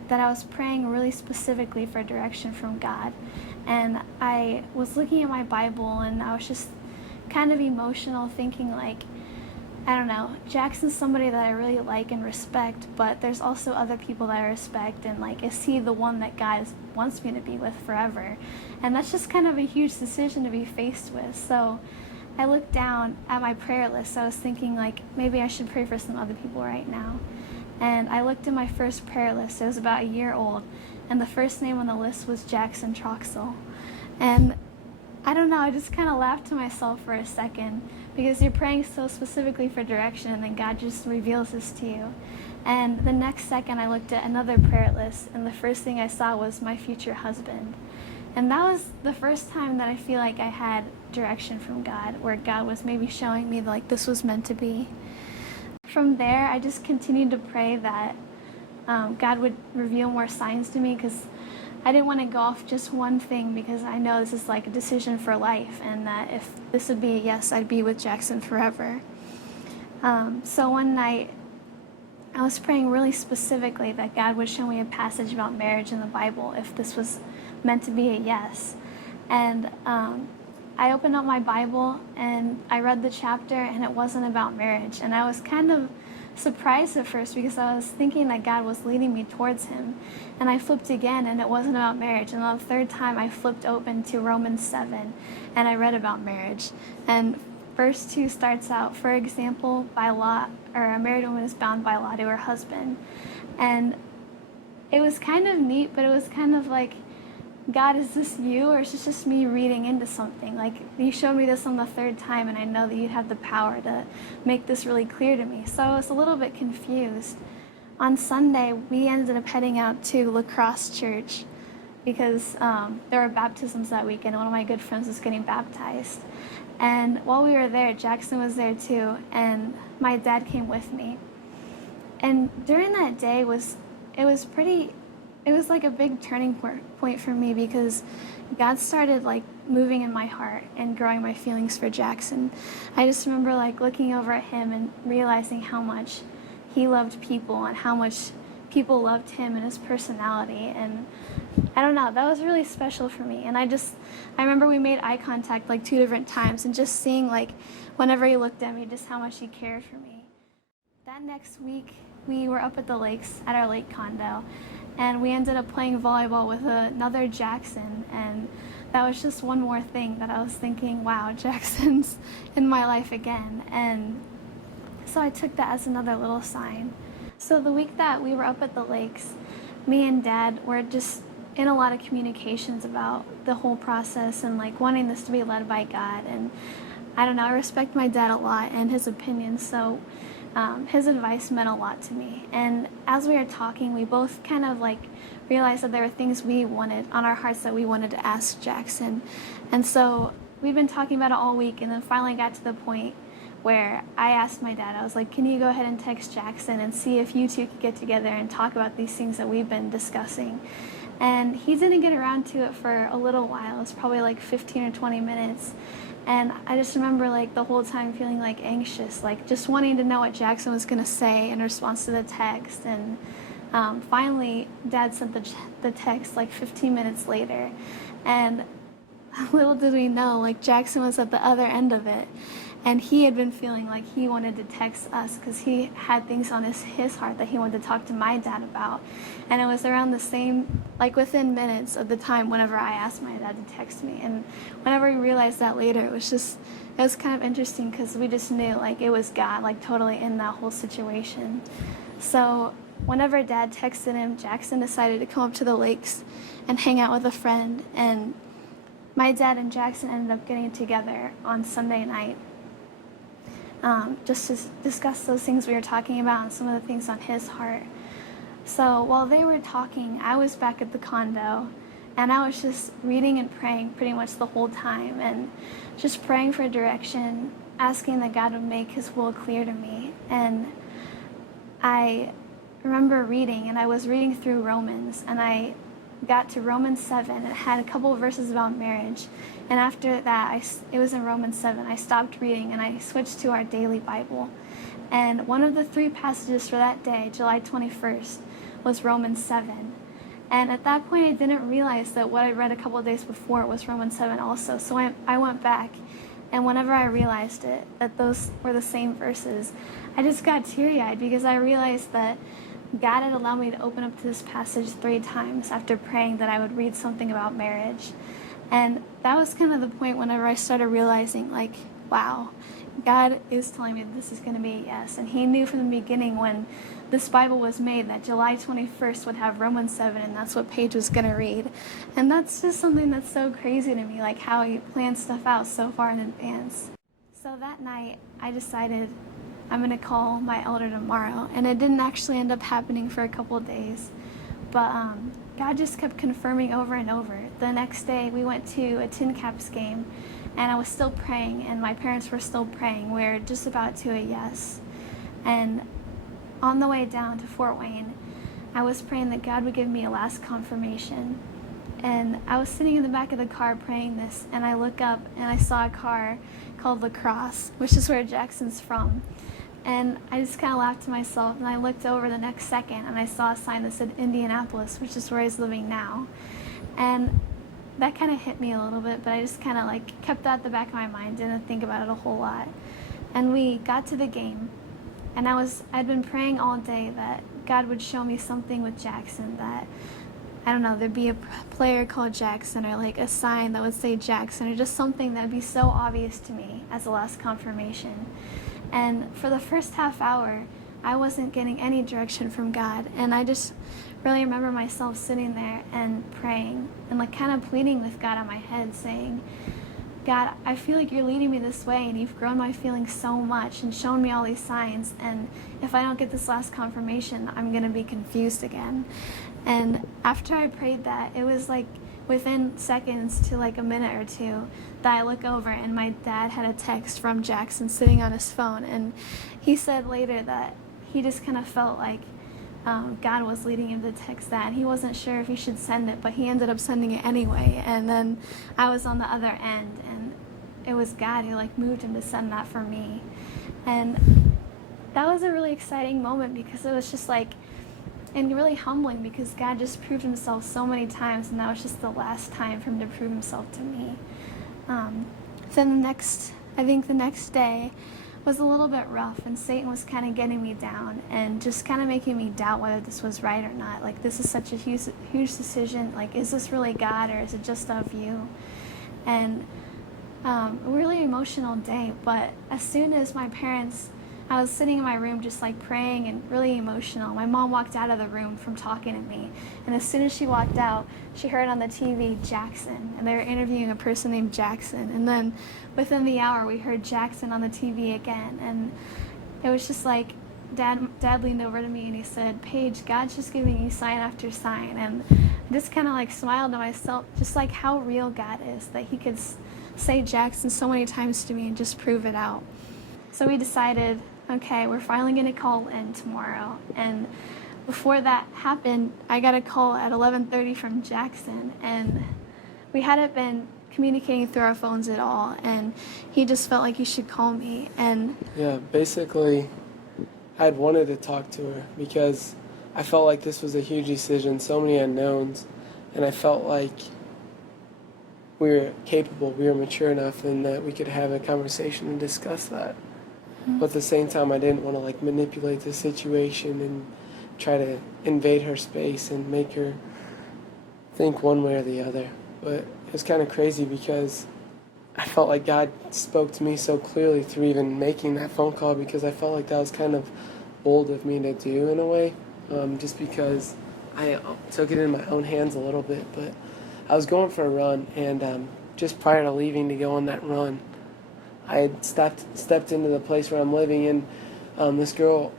that I was praying really specifically for direction from God. And I was looking at my Bible, and I was just kind of emotional, thinking like, I don't know, Jackson's somebody that I really like and respect, but there's also other people that I respect, and like, is he the one that God wants me to be with forever? And that's just kind of a huge decision to be faced with. So I looked down at my prayer list. I was thinking like, maybe I should pray for some other people right now. And I looked at my first prayer list. It was about a year old, and the first name on the list was Jackson Troxel. And I don't know, I just kind of laughed to myself for a second, because you're praying so specifically for direction, and then God just reveals this to you. And the next second, I looked at another prayer list, and the first thing I saw was my future husband. And that was the first time that I feel like I had direction from God, where God was maybe showing me like this was meant to be. From there, I just continued to pray that God would reveal more signs to me, because I didn't want to go off just one thing, because I know this is like a decision for life, and that if this would be a yes, I'd be with Jackson forever. So one night I was praying really specifically that God would show me a passage about marriage in the Bible if this was meant to be a yes. And I opened up my Bible and I read the chapter, and it wasn't about marriage. And I was kind of surprised at first, because I was thinking that God was leading me towards him. And I flipped again, and it wasn't about marriage. And on the third time I flipped open to Romans 7 and I read about marriage. And verse 2 starts out, "For example, by law, or a married woman is bound by law to her husband." And it was kind of neat, but it was kind of like, God, is this you, or is this just me reading into something? Like, you showed me this on the third time, and I know that you'd have the power to make this really clear to me. So I was a little bit confused. On Sunday, we ended up heading out to La Crosse Church, because there were baptisms that weekend. One of my good friends was getting baptized. And while we were there, Jackson was there too, and my dad came with me. And during that day it was like a big turning point for me, because God started like moving in my heart and growing my feelings for Jackson. I just remember like looking over at him and realizing how much he loved people and how much people loved him and his personality. And I don't know, that was really special for me. And I remember we made eye contact like 2 different times, and just seeing like whenever he looked at me, just how much he cared for me. That next week, we were up at the lakes at our lake condo, and we ended up playing volleyball with another Jackson. And that was just one more thing that I was thinking, wow, Jackson's in my life again. And so I took that as another little sign. So the week that we were up at the lakes, me and Dad were just in a lot of communications about the whole process, and like wanting this to be led by God. And I don't know, I respect my dad a lot and his opinion, so his advice meant a lot to me. And as we were talking, we both kind of like realized that there were things we wanted on our hearts that we wanted to ask Jackson. And so we've been talking about it all week, and then finally got to the point where I asked my dad, I was like, can you go ahead and text Jackson and see if you two could get together and talk about these things that we've been discussing? And he didn't get around to it for a little while. It was probably like 15 or 20 minutes. And I just remember like the whole time feeling like anxious, like just wanting to know what Jackson was going to say in response to the text. And finally, Dad sent the text like 15 minutes later. And little did we know, like Jackson was at the other end of it. And he had been feeling like he wanted to text us, because he had things on his heart that he wanted to talk to my dad about. And it was around the same, like within minutes of the time whenever I asked my dad to text me. And whenever we realized that later, it was kind of interesting, because we just knew like it was God, like totally in that whole situation. So whenever Dad texted him, Jackson decided to come up to the lakes and hang out with a friend. And my dad and Jackson ended up getting together on Sunday night, just to discuss those things we were talking about and some of the things on his heart. So while they were talking, I was back at the condo, and I was just reading and praying pretty much the whole time, and just praying for direction, asking that God would make his will clear to me. And I remember reading, and I was reading through Romans, and I got to Romans 7, and it had a couple of verses about marriage. And after that, it was in Romans 7, I stopped reading and I switched to our daily Bible. And one of the 3 passages for that day, July 21st, was Romans 7. And at that point, I didn't realize that what I read a couple of days before was Romans 7 also. So I went back, and whenever I realized it, that those were the same verses, I just got teary-eyed, because I realized that God had allowed me to open up to this passage 3 times after praying that I would read something about marriage. And that was kind of the point whenever I started realizing, like, wow, God is telling me this is going to be a yes. And he knew from the beginning when this Bible was made that July 21st would have Romans 7, and that's what Paige was going to read. And that's just something that's so crazy to me, like how he planned stuff out so far in advance. So that night, I decided I'm going to call my elder tomorrow. And it didn't actually end up happening for a couple of days. But God just kept confirming over and over. The next day, we went to a Tin Caps game, and I was still praying, and my parents were still praying. We were just about to a yes. And on the way down to Fort Wayne, I was praying that God would give me a last confirmation. And I was sitting in the back of the car praying this, and I look up and I saw a car called La Crosse, which is where Jackson's from. And I just kind of laughed to myself, and I looked over the next second, and I saw a sign that said Indianapolis, which is where he's living now. And that kind of hit me a little bit, but I just kind of like kept that at the back of my mind, didn't think about it a whole lot. And we got to the game, and I'd been praying all day that God would show me something with Jackson, that, I don't know, there'd be a player called Jackson, or like a sign that would say Jackson, or just something that would be so obvious to me as a last confirmation. And for the first half hour, I wasn't getting any direction from God. And I just really remember myself sitting there and praying and like kind of pleading with God on my head, saying, God, I feel like you're leading me this way, and you've grown my feelings so much and shown me all these signs. And if I don't get this last confirmation, I'm going to be confused again. And after I prayed that, it was like within seconds to like a minute or two that I look over, and my dad had a text from Jackson sitting on his phone. And he said later that he just kind of felt like God was leading him to text that. And he wasn't sure if he should send it, but he ended up sending it anyway. And then I was on the other end, and it was God who like moved him to send that for me. And that was a really exciting moment, because it was just like, and really humbling, because God just proved himself so many times, and that was just the last time for him to prove himself to me. Then I think the next day was a little bit rough, and Satan was kind of getting me down and just kind of making me doubt whether this was right or not. Like, this is such a huge decision. Like, is this really God, or is it just of you? And a really emotional day, but as soon as I was sitting in my room just like praying and really emotional. My mom walked out of the room from talking to me, and as soon as she walked out, she heard on the TV Jackson, and they were interviewing a person named Jackson. And then within the hour, we heard Jackson on the TV again, and it was just like Dad leaned over to me and he said, Paige, God's just giving you sign after sign. And I just kind of like smiled to myself, just like how real God is, that he could say Jackson so many times to me and just prove it out. So we decided, okay, we're finally going to call in tomorrow. And before that happened, I got a call at 11:30 from Jackson, and we hadn't been communicating through our phones at all, and he just felt like he should call me. And yeah, basically, I'd wanted to talk to her because I felt like this was a huge decision, so many unknowns, and I felt like we were capable, we were mature enough, and that we could have a conversation and discuss that. But at the same time, I didn't want to like manipulate the situation and try to invade her space and make her think one way or the other. But it was kind of crazy because I felt like God spoke to me so clearly through even making that phone call, because I felt like that was kind of bold of me to do in a way, just because I took it in my own hands a little bit. But I was going for a run, and just prior to leaving to go on that run, I had stepped into the place where I'm living, and this girl,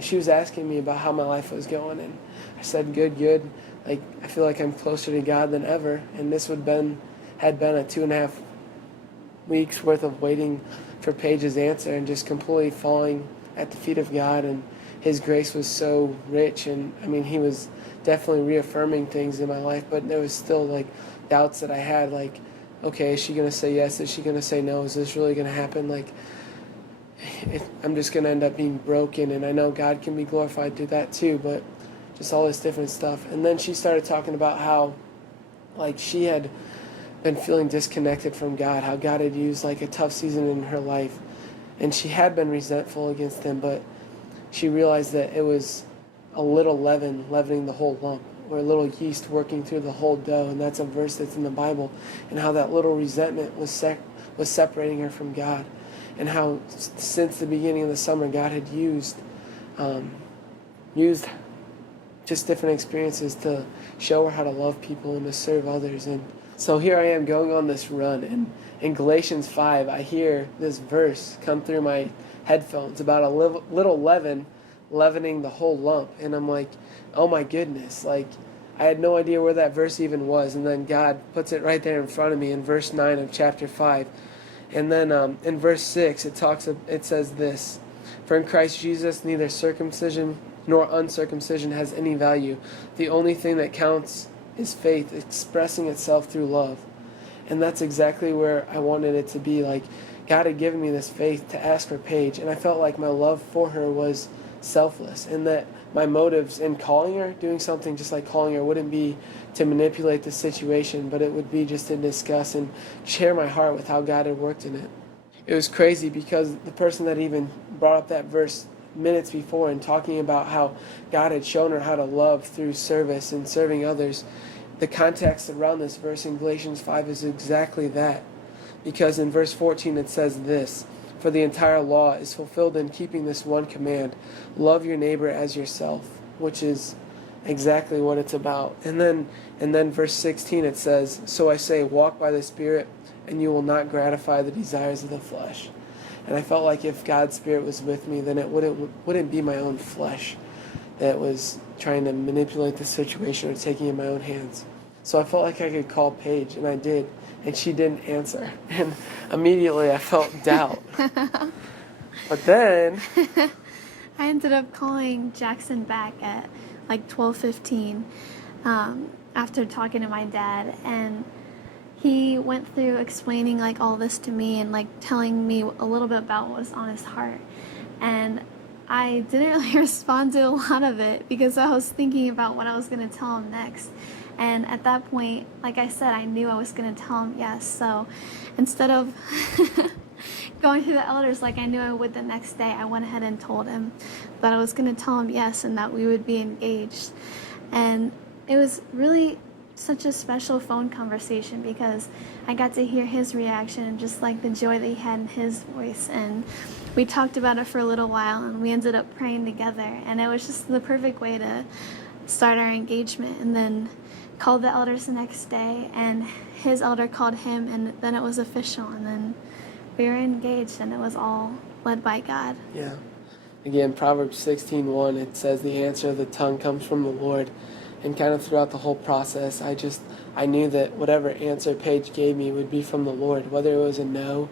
she was asking me about how my life was going, and I said, good. Like, I feel like I'm closer to God than ever, and this had been a 2.5 weeks worth of waiting for Paige's answer, and just completely falling at the feet of God, and his grace was so rich, and I mean, he was definitely reaffirming things in my life, but there was still like doubts that I had, like, okay, is she going to say yes? Is she going to say no? Is this really going to happen? Like, I'm just going to end up being broken, and I know God can be glorified through that too, but just all this different stuff. And then she started talking about how, like, she had been feeling disconnected from God, how God had used, like, a tough season in her life, and she had been resentful against him, but she realized that it was a little leaven leavening the whole lump, or a little yeast working through the whole dough, and that's a verse that's in the Bible, and how that little resentment was separating her from God, and how since the beginning of the summer God had used just different experiences to show her how to love people and to serve others. And so here I am going on this run, and in Galatians 5 I hear this verse come through my headphones about a little leaven leavening the whole lump, and I'm like, oh my goodness, like, I had no idea where that verse even was, and then God puts it right there in front of me in verse 9 of chapter 5. And then in verse 6 it says this: for in Christ Jesus neither circumcision nor uncircumcision has any value. The only thing that counts is faith expressing itself through love. And that's exactly where I wanted it to be. Like, God had given me this faith to ask for Paige, and I felt like my love for her was selfless, and that my motives in calling her, doing something just like calling her, wouldn't be to manipulate the situation, but it would be just to discuss and share my heart with how God had worked in it. It was crazy because the person that even brought up that verse minutes before and talking about how God had shown her how to love through service and serving others, the context around this verse in Galatians 5 is exactly that. Because in verse 14 it says this, "For the entire law is fulfilled in keeping this one command, love your neighbor as yourself," which is exactly what it's about. And then verse 16 it says, "So I say, walk by the Spirit, and you will not gratify the desires of the flesh." And I felt like if God's Spirit was with me, then it wouldn't be my own flesh that was trying to manipulate the situation or taking it in my own hands. So I felt like I could call Paige, and I did, and she didn't answer. And immediately I felt doubt. But then I ended up calling Jackson back at like 12:15 after talking to my dad, and he went through explaining like all this to me and like telling me a little bit about what was on his heart. And I didn't really respond to a lot of it because I was thinking about what I was going to tell him next. And at that point, like I said, I knew I was going to tell him yes. So instead of going through the elders like I knew I would the next day, I went ahead and told him that I was going to tell him yes and that we would be engaged. And it was really such a special phone conversation because I got to hear his reaction and just like the joy that he had in his voice. And we talked about it for a little while and we ended up praying together. And it was just the perfect way to start our engagement. And then called the elders the next day, and his elder called him, and then it was official, and then we were engaged, and it was all led by God. Yeah. Again, Proverbs 16:1, it says the answer of the tongue comes from the Lord. And kind of throughout the whole process, I knew that whatever answer Paige gave me would be from the Lord, whether it was a no,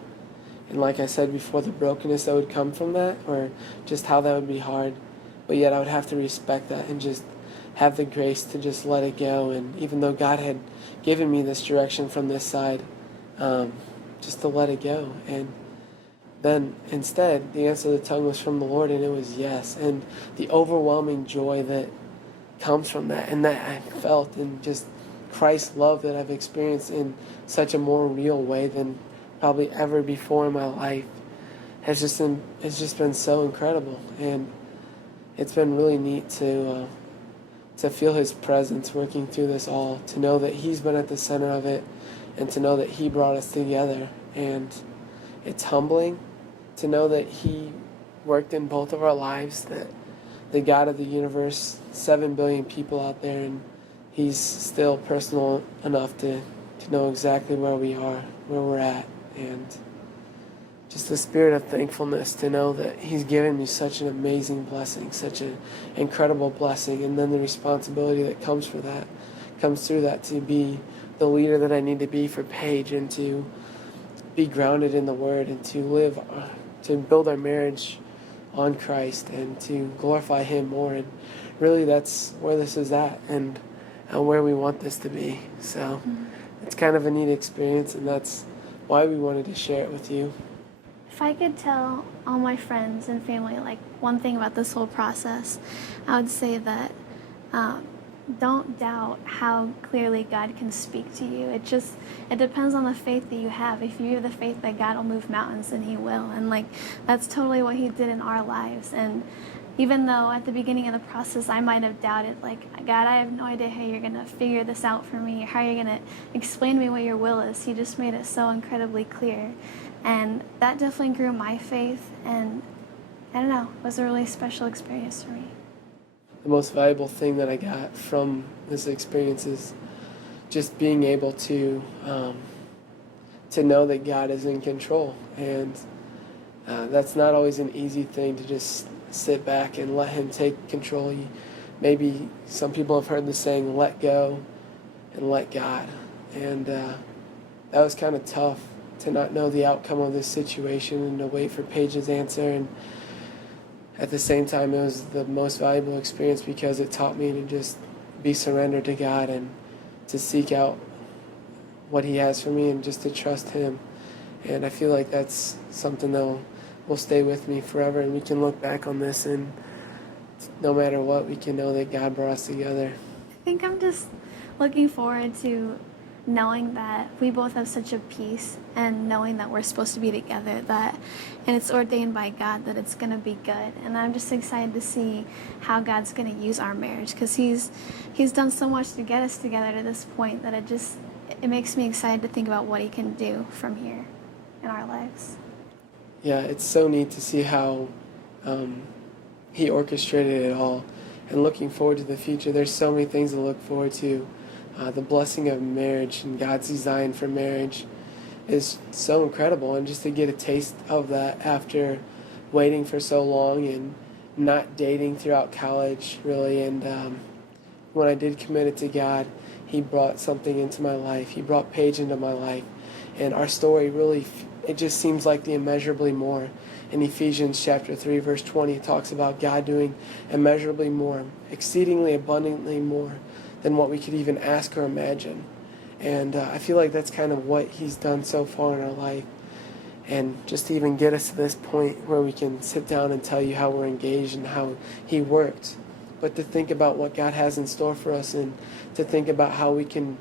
and like I said before, the brokenness that would come from that, or just how that would be hard. But yet I would have to respect that and just have the grace to just let it go. And even though God had given me this direction from this side, just to let it go. And then instead, the answer of the tongue was from the Lord, and it was yes. And the overwhelming joy that comes from that, and that I felt, and just Christ's love that I've experienced in such a more real way than probably ever before in my life, has just been so incredible. And it's been really neat to feel his presence working through this all, to know that he's been at the center of it, and to know that he brought us together. And it's humbling to know that he worked in both of our lives, that the God of the universe, 7 billion people out there, and he's still personal enough to know exactly where we are, where we're at. And just the spirit of thankfulness to know that he's given me such an amazing blessing, such an incredible blessing, and then the responsibility that comes through that to be the leader that I need to be for Paige, and to be grounded in the Word, and to build our marriage on Christ, and to glorify him more. And really that's where this is at, and where we want this to be. So it's kind of a neat experience, and that's why we wanted to share it with you. If I could tell all my friends and family like one thing about this whole process, I would say that don't doubt how clearly God can speak to you. It depends on the faith that you have. If you have the faith that God will move mountains, then he will. And like that's totally what he did in our lives. And even though at the beginning of the process I might have doubted, like, God, I have no idea how you're going to figure this out for me, or how you're going to explain to me what your will is, he just made it so incredibly clear. And that definitely grew my faith, and I don't know, it was a really special experience for me. The most valuable thing that I got from this experience is just being able to know that God is in control. And that's not always an easy thing, to just sit back and let him take control. Maybe some people have heard the saying, let go and let God. And that was kind of tough, to not know the outcome of this situation and to wait for Paige's answer. And at the same time, it was the most valuable experience because it taught me to just be surrendered to God and to seek out what He has for me and just to trust Him. And I feel like that's something that will stay with me forever, and we can look back on this, and no matter what, we can know that God brought us together. I think I'm just looking forward to knowing that we both have such a peace, and knowing that we're supposed to be together, and it's ordained by God that it's going to be good. And I'm just excited to see how God's going to use our marriage, because he's done so much to get us together to this point that it makes me excited to think about what He can do from here in our lives. Yeah, it's so neat to see how He orchestrated it all, and looking forward to the future. There's so many things to look forward to. The blessing of marriage and God's design for marriage is so incredible, and just to get a taste of that after waiting for so long and not dating throughout college, really. And when I did commit it to God, He brought something into my life. He brought Paige into my life, and our story really, it just seems like the immeasurably more. In Ephesians chapter 3, verse 20, it talks about God doing immeasurably more, exceedingly abundantly more than what we could even ask or imagine. And I feel like that's kind of what He's done so far in our life. And just to even get us to this point where we can sit down and tell you how we're engaged and how He worked. But to think about what God has in store for us, and to think about how we can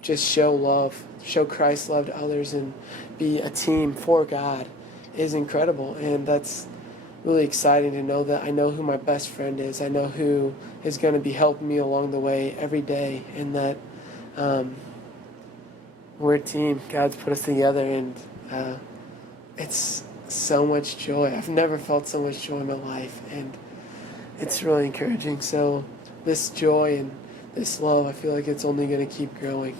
just show love, show Christ's love to others, and be a team for God is incredible. And that's really exciting to know that I know who my best friend is. I know who is going to be helping me along the way every day, and that we're a team. God's put us together, and it's so much joy. I've never felt so much joy in my life, and it's really encouraging. So this joy and this love, I feel like it's only going to keep growing.